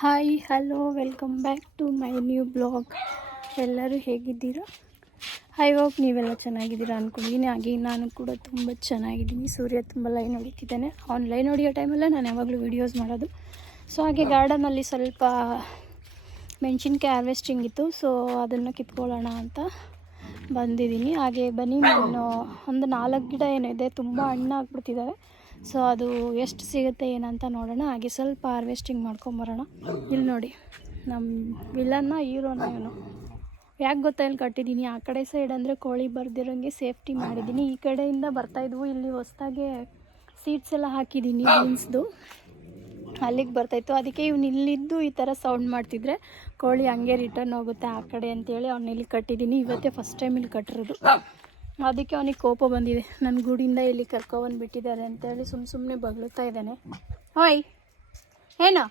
Hi hello welcome back to my new blog. ಎಲ್ಲರೂ ಹೇಗಿದ್ದೀರಾ? I hope ನೀವೆಲ್ಲ ಚೆನ್ನಾಗಿದ್ದೀರಾ ಅಂದ್ಕೊಂಡಿದ್ದೀನಿ. ಹಾಗೆ ನಾನು ಕೂಡ ತುಂಬ ಚೆನ್ನಾಗಿದ್ದೀನಿ. ಸೂರ್ಯ ತುಂಬ ಲೈನ್ ಹೊಡಿತಿದ್ದಾನೆ. ಅವ್ನು ಲೈನ್ ಹೊಡಿಯೋ ಟೈಮಲ್ಲೇ ನಾನು ಯಾವಾಗಲೂ ವೀಡಿಯೋಸ್ ಮಾಡೋದು. ಸೊ ಹಾಗೆ ಗಾರ್ಡನಲ್ಲಿ ಸ್ವಲ್ಪ ಮೆಣಸಿನ್ಕಾಯಿ ಹಾರ್ವೆಸ್ಟಿಂಗ್ ಇತ್ತು. ಸೊ ಅದನ್ನು ಕಿತ್ಕೊಳ್ಳೋಣ ಅಂತ ಬಂದಿದ್ದೀನಿ. ಹಾಗೆ ಬನ್ನಿ, ನಾನು ಒಂದು 4 ಗಿಡ ಏನಿದೆ ತುಂಬ ಹಣ್ಣಾಗ್ಬಿಡ್ತಿದ್ದಾವೆ. ಸೊ ಅದು ಎಷ್ಟು ಸಿಗುತ್ತೆ ಏನಂತ ನೋಡೋಣ. ಹಾಗೆ ಸ್ವಲ್ಪ ಹಾರ್ವೆಸ್ಟಿಂಗ್ ಮಾಡ್ಕೊಂಬರೋಣ. ಇಲ್ಲಿ ನೋಡಿ, ನಮ್ಮ ವಿಲನ್ನ ಹೀರೋನ ಇವನು. ಯಾಕೆ ಗೊತ್ತಾ ಇಲ್ಲಿ ಕಟ್ಟಿದ್ದೀನಿ, ಆ ಕಡೆ ಸೈಡ್ ಅಂದರೆ ಕೋಳಿ ಬರ್ದಿರೋಂಗೆ ಸೇಫ್ಟಿ ಮಾಡಿದ್ದೀನಿ. ಈ ಕಡೆಯಿಂದ ಬರ್ತಾಯಿದ್ವು. ಇಲ್ಲಿ ಹೊಸ್ದಾಗೆ ಸೀಡ್ಸ್ ಎಲ್ಲ ಹಾಕಿದ್ದೀನಿ ಬೀನ್ಸ್ದು, ಅಲ್ಲಿಗೆ ಬರ್ತಾಯಿತ್ತು. ಅದಕ್ಕೆ ಇವ್ನು ಇಲ್ಲಿದ್ದು ಈ ಥರ ಸೌಂಡ್ ಮಾಡ್ತಿದ್ರೆ ಕೋಳಿ ಹಂಗೆ ರಿಟರ್ನ್ ಹೋಗುತ್ತೆ ಆ ಕಡೆ ಅಂತೇಳಿ ಅವ್ನು ಇಲ್ಲಿ ಕಟ್ಟಿದ್ದೀನಿ. ಇವತ್ತೇ ಫಸ್ಟ್ ಟೈಮ್ ಇಲ್ಲಿ ಕಟ್ಟಿರೋದು. ಅದಕ್ಕೆ ಅವನಿಗೆ ಕೋಪ ಬಂದಿದೆ. ನನ್ನ ಗೂಡಿಂದ ಇಲ್ಲಿ ಕರ್ಕೊಬಂದುಬಿಟ್ಟಿದ್ದಾರೆ ಅಂತೇಳಿ ಸುಮ್ಮನೆ ಬಗ್ಳುತ್ತಾ ಇದ್ದಾನೆ. ಓಯ್ ಏನು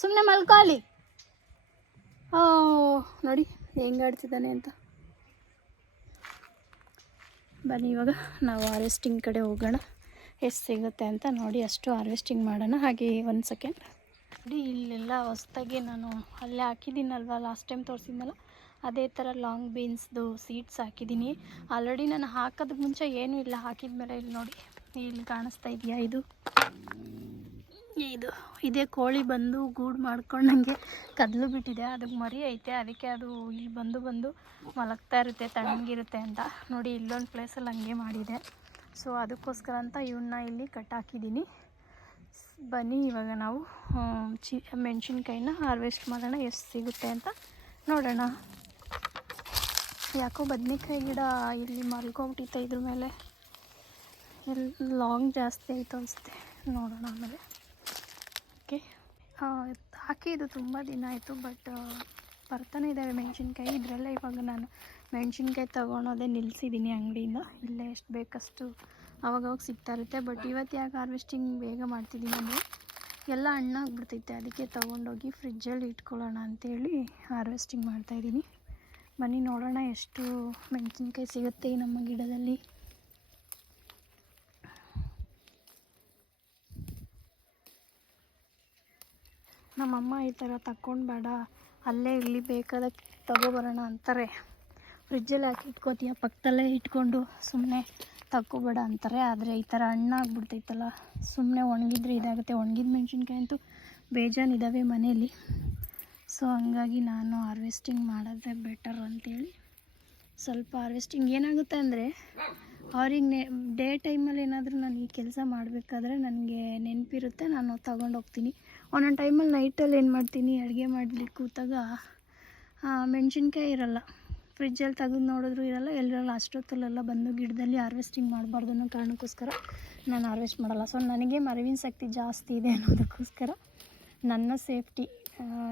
ಸುಮ್ಮನೆ ಮಲ್ಕಾಲಿ. ನೋಡಿ ಹೆಂಗೆ ಆಡ್ತಿದ್ದಾನೆ ಅಂತ. ಬನ್ನಿ ಇವಾಗ ನಾವು ಹಾರ್ವೆಸ್ಟಿಂಗ್ ಕಡೆ ಹೋಗೋಣ. ಎಷ್ಟು ಸಿಗುತ್ತೆ ಅಂತ ನೋಡಿ ಅಷ್ಟು ಹಾರ್ವೆಸ್ಟಿಂಗ್ ಮಾಡೋಣ. ಹಾಗೆ ಒಂದು ಸೆಕೆಂಡ್ ನೋಡಿ, ಇಲ್ಲೆಲ್ಲ ಹೊಸ್ದಾಗಿ ನಾನು ಅಲ್ಲೇ ಹಾಕಿದ್ದೀನಲ್ವ, ಲಾಸ್ಟ್ ಟೈಮ್ ತೋರಿಸಿದ್ನಲ್ಲ, ಅದೇ ಥರ ಲಾಂಗ್ ಬೀನ್ಸ್ದು ಸೀಡ್ಸ್ ಹಾಕಿದ್ದೀನಿ. ಆಲ್ರೆಡಿ ನಾನು ಹಾಕೋದಕ್ಕೆ ಮುಂಚೆ ಏನೂ ಇಲ್ಲ, ಹಾಕಿದ ಮೇಲೆ ಇಲ್ಲಿ ನೋಡಿ, ಇಲ್ಲಿ ಕಾಣಿಸ್ತಾ ಇದೆಯಾ, ಇದೇ ಕೋಳಿ ಬಂದು ಗೂಡು ಮಾಡ್ಕೊಂಡು ನನಗೆ ಕದಲು ಬಿಟ್ಟಿದೆ. ಅದಕ್ಕೆ ಮರಿ ಐತೆ, ಅದಕ್ಕೆ ಅದು ಇಲ್ಲಿ ಬಂದು ಮಲಗ್ತಾ ಇರುತ್ತೆ, ತಣ್ಣಗಿರುತ್ತೆ ಅಂತ ನೋಡಿ. ಇಲ್ಲೊಂದು ಪ್ಲೇಸಲ್ಲಿ ಹಂಗೆ ಮಾಡಿದೆ. ಸೊ ಅದಕ್ಕೋಸ್ಕರ ಅಂತ ಇವನ್ನ ಇಲ್ಲಿ ಕಟ್ಟಾಕಿದ್ದೀನಿ. ಬನ್ನಿ ಇವಾಗ ನಾವು ಮೆಣಸಿನ್ಕಾಯಿನ ಹಾರ್ವೆಸ್ಟ್ ಮಾಡೋಣ. ಎಷ್ಟು ಸಿಗುತ್ತೆ ಅಂತ ನೋಡೋಣ. ಯಾಕೋ ಬದನೆಕಾಯಿ ಗಿಡ ಇಲ್ಲಿ ಮಲ್ಕೊಂಬಿಟ್ಟಿತ್ತು, ಇದ್ರ ಮೇಲೆ ಎಲ್ಲಿ ಲಾಂಗ್ ಜಾಸ್ತಿ ಆಯಿತು ಅನಿಸುತ್ತೆ. ನೋಡೋಣ ಆಮೇಲೆ. ಓಕೆ, ಹಾಕಿ ಇದು ತುಂಬ ದಿನ ಆಯಿತು, ಬಟ್ ಬರ್ತಾನೆ ಇದ್ದಾವೆ ಮೆಣಸಿನ್ಕಾಯಿ. ಇದರಲ್ಲೇ ಇವಾಗ ನಾನು ಮೆಣಸಿನ್ಕಾಯಿ ತೊಗೊಳೋದೇ ನಿಲ್ಲಿಸಿದ್ದೀನಿ ಅಂಗಡಿಯಿಂದ. ಇಲ್ಲೇ ಎಷ್ಟು ಬೇಕಷ್ಟು ಅವಾಗವಾಗ ಸಿಗ್ತಾ ಇರುತ್ತೆ. ಬಟ್ ಇವತ್ತು ಯಾಕೆ ಹಾರ್ವೆಸ್ಟಿಂಗ್ ಬೇಗ ಮಾಡ್ತಿದ್ದೀನಿ ಅಂದರೆ ಎಲ್ಲ ಹಣ್ಣಾಗ್ಬಿಡ್ತೈತೆ, ಅದಕ್ಕೆ ತೊಗೊಂಡೋಗಿ ಫ್ರಿಜ್ಜಲ್ಲಿ ಇಟ್ಕೊಳ್ಳೋಣ ಅಂಥೇಳಿ ಹಾರ್ವೆಸ್ಟಿಂಗ್ ಮಾಡ್ತಾಯಿದ್ದೀನಿ. ಬನ್ನಿ ನೋಡೋಣ ಎಷ್ಟು ಮೆಣಸಿನ್ಕಾಯಿ ಸಿಗುತ್ತೆ ನಮ್ಮ ಗಿಡದಲ್ಲಿ. ನಮ್ಮಮ್ಮ ಈ ಥರ ತಗೊಂಡ್ಬೇಡ, ಅಲ್ಲೇ ಇಲ್ಲಿ ಬೇಕಾದಾಗ ತಗೊಬರೋಣ ಅಂತಾರೆ. ಫ್ರಿಜ್ಜಲ್ಲಿ ಹಾಕಿ ಇಟ್ಕೋತೀಯ, ಪಕ್ಕದಲ್ಲೇ ಇಟ್ಕೊಂಡು ಸುಮ್ಮನೆ ತಗೋಬೇಡ ಅಂತಾರೆ. ಆದರೆ ಈ ಥರ ಹಣ್ಣಾಗ್ಬಿಡ್ತೈತಲ್ಲ, ಸುಮ್ಮನೆ ಒಣಗಿದ್ರೆ ಇದಾಗುತ್ತೆ. ಒಣಗಿದ ಮೆಣಸಿನ್ಕಾಯಿ ಅಂತೂ ಬೇಜಾನಿದ್ದಾವೆ ಮನೇಲಿ. ಸೊ ಹಂಗಾಗಿ ನಾನು ಹಾರ್ವೆಸ್ಟಿಂಗ್ ಮಾಡಿದ್ರೆ ಬೆಟರ್ ಅಂತೇಳಿ ಸ್ವಲ್ಪ ಹಾರ್ವೆಸ್ಟಿಂಗ್. ಏನಾಗುತ್ತೆ ಅಂದರೆ ಅವ್ರಿಗೆ ಡೇ ಟೈಮಲ್ಲಿ ಏನಾದರೂ ನಾನು ಈ ಕೆಲಸ ಮಾಡಬೇಕಾದ್ರೆ ನನಗೆ ನೆನಪಿರುತ್ತೆ, ನಾನು ತೊಗೊಂಡೋಗ್ತೀನಿ. ಒಂದೊಂದು ಟೈಮಲ್ಲಿ ನೈಟಲ್ಲಿ ಏನು ಮಾಡ್ತೀನಿ, ಅಡುಗೆ ಮಾಡಲಿಕ್ಕೆ ಕೂತಾಗ ಮೆಣಸಿನ್ಕಾಯಿ ಇರೋಲ್ಲ, ಫ್ರಿಜ್ಜಲ್ಲಿ ತೆಗೆದು ನೋಡಿದ್ರು ಇರೋಲ್ಲ, ಎಲ್ಲರಲ್ಲ. ಅಷ್ಟೊತ್ತಲ್ಲೆಲ್ಲ ಬಂದು ಗಿಡದಲ್ಲಿ ಹಾರ್ವೆಸ್ಟಿಂಗ್ ಮಾಡಬಾರ್ದು ಅನ್ನೋ ಕಾರಣಕ್ಕೋಸ್ಕರ ನಾನು ಹಾರ್ವೆಸ್ಟ್ ಮಾಡಲ್ಲ. ಸೊ ನನಗೆ ಮರವಿನ ಶಕ್ತಿ ಜಾಸ್ತಿ ಇದೆ ಅನ್ನೋದಕ್ಕೋಸ್ಕರ ನನ್ನ ಸೇಫ್ಟಿ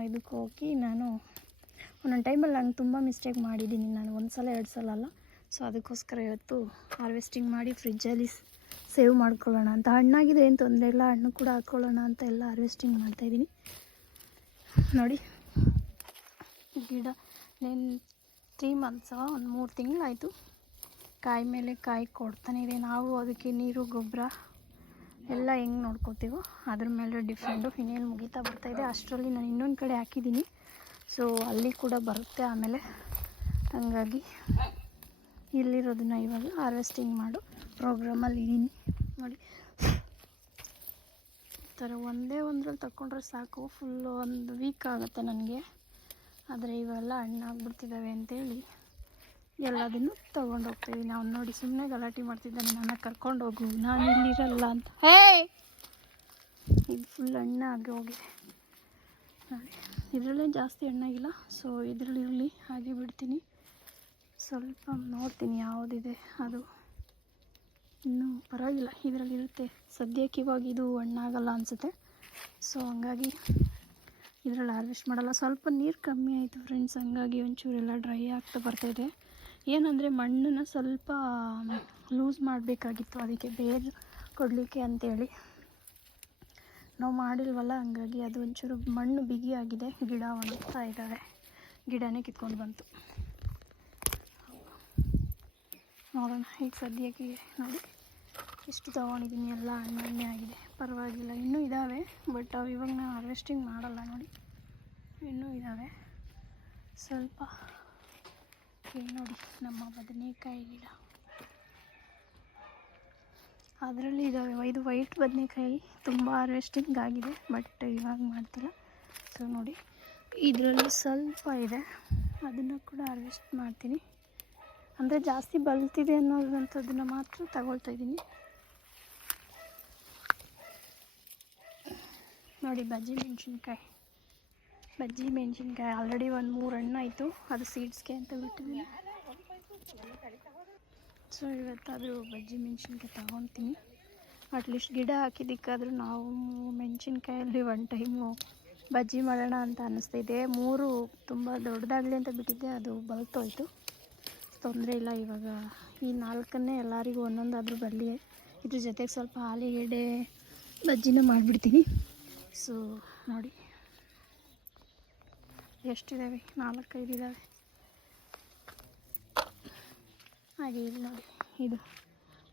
ಇದಕ್ಕೆ ಹೋಗಿ ನಾನು ಒಂದೊಂದು ಟೈಮಲ್ಲಿ ನಾನು ತುಂಬ ಮಿಸ್ಟೇಕ್ ಮಾಡಿದ್ದೀನಿ. ನಾನು 1 ಸಲ 2 ಸಲ ಅಲ್ಲ. ಸೊ ಅದಕ್ಕೋಸ್ಕರ ಇವತ್ತು ಹಾರ್ವೆಸ್ಟಿಂಗ್ ಮಾಡಿ ಫ್ರಿಜ್ಜಲ್ಲಿ ಸೇವ್ ಮಾಡ್ಕೊಳ್ಳೋಣ ಅಂತ. ಹಣ್ಣಾಗಿದೆ ಏನು ತೊಂದರೆ ಇಲ್ಲ, ಹಣ್ಣು ಕೂಡ ಹಾಕ್ಕೊಳ್ಳೋಣ ಅಂತ ಎಲ್ಲ ಹಾರ್ವೆಸ್ಟಿಂಗ್ ಮಾಡ್ತಾಯಿದ್ದೀನಿ. ನೋಡಿ ಗಿಡ ನಾನು 3 ಮಂತ್ಸ, ಒಂದು 3 ತಿಂಗಳಾಯಿತು. ಕಾಯಿ ಮೇಲೆ ಕಾಯಿ ಕೊಡ್ತಾನೆ ಇದೆ. ನಾವು ಅದಕ್ಕೆ ನೀರು ಗೊಬ್ಬರ ಎಲ್ಲ ಹೆಂಗೆ ನೋಡ್ಕೋತೀವೋ ಅದ್ರ ಮೇಲೆ ಡಿಫ್ರೆಂಟು. ಇನ್ನೇನು ಮುಗಿತಾ ಬರ್ತಾಯಿದೆ. ಅಷ್ಟರಲ್ಲಿ ನಾನು ಇನ್ನೊಂದು ಕಡೆ ಹಾಕಿದ್ದೀನಿ. ಸೊ ಅಲ್ಲಿ ಕೂಡ ಬರುತ್ತೆ ಆಮೇಲೆ. ಹಾಗಾಗಿ ಇಲ್ಲಿರೋದನ್ನ ಇವಾಗ ಹಾರ್ವೆಸ್ಟಿಂಗ್ ಮಾಡು ಪ್ರೋಗ್ರಾಮಲ್ಲಿ ಇದ್ದೀನಿ. ನೋಡಿ ಈ ಥರ ಒಂದೇ ಒಂದ್ರಲ್ಲಿ ತಗೊಂಡ್ರೆ ಸಾಕು, ಫುಲ್ಲು 1 ವೀಕ್ ಆಗುತ್ತೆ ನನಗೆ. ಆದರೆ ಇವೆಲ್ಲ ಹಣ್ಣಾಗ್ಬಿಡ್ತಿದ್ದಾವೆ ಅಂತೇಳಿ ಎಲ್ಲದನ್ನು ತೊಗೊಂಡೋಗ್ತಾಯಿದ್ದೀನಿ. ಅವ್ನು ನೋಡಿ ಸುಮ್ಮನೆ ಗಲಾಟೆ ಮಾಡ್ತಿದ್ದಾನೆ, ನನ್ನ ಕರ್ಕೊಂಡೋಗು, ನಾನು ಇಲ್ಲಿರಲ್ಲ ಅಂತ. ಇದು ಫುಲ್ ಹಣ್ಣಾಗಿ ಹೋಗಿದೆ ನೋಡಿ. ಇದರಲ್ಲೇ ಜಾಸ್ತಿ ಹಣ್ಣಾಗಿಲ್ಲ, ಸೊ ಇದರಲ್ಲಿರಲಿ ಹಾಗೆ ಬಿಡ್ತೀನಿ. ಸ್ವಲ್ಪ ನೋಡ್ತೀನಿ ಯಾವುದಿದೆ ಅದು, ಇನ್ನೂ ಪರವಾಗಿಲ್ಲ ಇದರಲ್ಲಿರುತ್ತೆ. ಸದ್ಯಕ್ಕೆ ಇವಾಗ ಇದು ಹಣ್ಣಾಗಲ್ಲ ಅನಿಸುತ್ತೆ. ಸೊ ಹಂಗಾಗಿ ಇದರಲ್ಲಿ ಹಾರ್ವೆಸ್ಟ್ ಮಾಡಲ್ಲ. ಸ್ವಲ್ಪ ನೀರು ಕಮ್ಮಿ ಆಯಿತು ಫ್ರೆಂಡ್ಸ್, ಹಂಗಾಗಿ ಒಂಚೂರೆಲ್ಲ ಡ್ರೈ ಆಗ್ತಾ ಬರ್ತಾಯಿದೆ. ಏನಂದರೆ ಮಣ್ಣನ್ನು ಸ್ವಲ್ಪ ಲೂಸ್ ಮಾಡಬೇಕಾಗಿತ್ತು, ಅದಕ್ಕೆ ಬೇರು ಕೊಡಲಿಕ್ಕೆ ಅಂತೇಳಿ ನಾವು ಮಾಡಿಲ್ವಲ್ಲ. ಹಂಗಾಗಿ ಅದು ಒಂಚೂರು ಮಣ್ಣು ಬಿಗಿಯಾಗಿದೆ. ಗಿಡ ಒಣಗ್ತಾ ಇದ್ದಾವೆ, ಗಿಡನೇ ಕಿತ್ಕೊಂಡು ಬಂತು. ನೋಡೋಣ ಈಗ ಸದ್ಯಕ್ಕೆ ನೋಡಿ ಇಷ್ಟು ತೊಗೊಂಡಿದ್ದೀನಿ, ಎಲ್ಲ ಹಣ್ಣೆ ಆಗಿದೆ, ಪರವಾಗಿಲ್ಲ. ಇನ್ನೂ ಇದ್ದಾವೆ, ಬಟ್ ಅವು ಇವಾಗ ನಾನು ಹಾರ್ವೆಸ್ಟಿಂಗ್ ಮಾಡಲ್ಲ ನೋಡಿ, ಇನ್ನೂ ಇದ್ದಾವೆ ಸ್ವಲ್ಪ. ನೋಡಿ ನಮ್ಮ ಬದನೆಕಾಯಿ ಗಿಡ, ಅದರಲ್ಲಿ ಇದ್ದಾವೆ. ಇದು ವೈಟ್ ಬದನೆಕಾಯಿ ತುಂಬ ಹಾರ್ವೆಸ್ಟಿಂಗ್ ಆಗಿದೆ, ಬಟ್ ಇವಾಗ ಮಾಡ್ತಿಲ್ಲ. ಸೊ ನೋಡಿ, ಇದರಲ್ಲಿ ಸ್ವಲ್ಪ ಇದೆ, ಅದನ್ನು ಕೂಡ ಹಾರ್ವೆಸ್ಟ್ ಮಾಡ್ತೀನಿ. ಅಂದರೆ ಜಾಸ್ತಿ ಬಲ್ತಿದೆ ಅನ್ನೋದಂಥದ್ದನ್ನು ಮಾತ್ರ ತಗೊಳ್ತಾ ಇದ್ದೀನಿ. ನೋಡಿ ಬಜ್ಜಿ ಮೆಣಸಿನ್ಕಾಯಿ ಆಲ್ರೆಡಿ ಒಂದು 3 ಹಣ್ಣು ಆಯಿತು, ಅದು ಸೀಡ್ಸ್ಗೆ ಅಂತ ಬಿಟ್ಟಿದ್ದೀನಿ. ಸೊ ಇವತ್ತಾದರೂ ಬಜ್ಜಿ ಮೆಣಸಿನ್ಕಾಯಿ ತಗೊತೀನಿ. ಅಟ್ಲೀಸ್ಟ್ ಗಿಡ ಹಾಕಿದ್ದಕ್ಕಾದರೂ ನಾವು ಮೆಣಸಿನ್ಕಾಯಲ್ಲಿ ಒಂದು ಟೈಮು ಬಜ್ಜಿ ಮಾಡೋಣ ಅಂತ ಅನ್ನಿಸ್ತಿದೆ. 3 ತುಂಬ ದೊಡ್ಡದಾಗಲಿ ಅಂತ ಬಿಟ್ಟಿದ್ದೆ, ಅದು ಬಲ್ತೋಯ್ತು. ತೊಂದರೆ ಇಲ್ಲ, ಇವಾಗ ಈ 4 ಎಲ್ಲರಿಗೂ ಒಂದೊಂದಾದರೂ ಬರಲಿ. ಇದ್ರ ಜೊತೆಗೆ ಸ್ವಲ್ಪ ಆಲೂಗೆಡ್ಡೆ ಬಜ್ಜಿನ ಮಾಡಿಬಿಡ್ತೀನಿ. ಸೊ ನೋಡಿ ಎಷ್ಟಿದ್ದಾವೆ, 4-5 ಇದ್ದಾವೆ. ಹಾಗೆ ಇಲ್ಲಿ ನೋಡಿ, ಇದು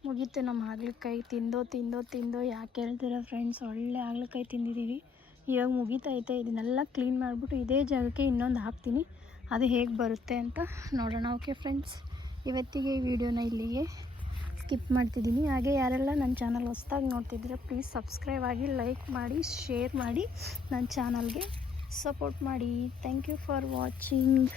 ಮುಗೀತು ನಮ್ಮ ಹಾಗಲಕಾಯಿ ತಿಂದೋ ಯಾಕೆ ಹೇಳ್ತೀರ ಫ್ರೆಂಡ್ಸ್, ಒಳ್ಳೆ ಹಾಗಲಕಾಯಿ ತಿಂದಿದ್ದೀವಿ. ಇವಾಗ ಮುಗೀತೈತೆ. ಇದನ್ನೆಲ್ಲ ಕ್ಲೀನ್ ಮಾಡಿಬಿಟ್ಟು ಇದೇ ಜಾಗಕ್ಕೆ ಇನ್ನೊಂದು ಹಾಕ್ತೀನಿ, ಅದು ಹೇಗೆ ಬರುತ್ತೆ ಅಂತ ನೋಡೋಣ. ಓಕೆ ಫ್ರೆಂಡ್ಸ್, ಇವತ್ತಿಗೆ ಈ ವಿಡಿಯೋನ ಇಲ್ಲಿಗೆ ಸ್ಕಿಪ್ ಮಾಡ್ತಿದ್ದೀನಿ. ಹಾಗೆ ಯಾರೆಲ್ಲ ನನ್ನ ಚಾನಲ್ ಹೊಸ್ದಾಗಿ ನೋಡ್ತಿದ್ರೆ ಪ್ಲೀಸ್ ಸಬ್ಸ್ಕ್ರೈಬ್ ಆಗಿ, ಲೈಕ್ ಮಾಡಿ, ಶೇರ್ ಮಾಡಿ, ನನ್ನ ಚಾನಲ್ಗೆ ಸಪೋರ್ಟ್ ಮಾಡಿ. Thank you for watching.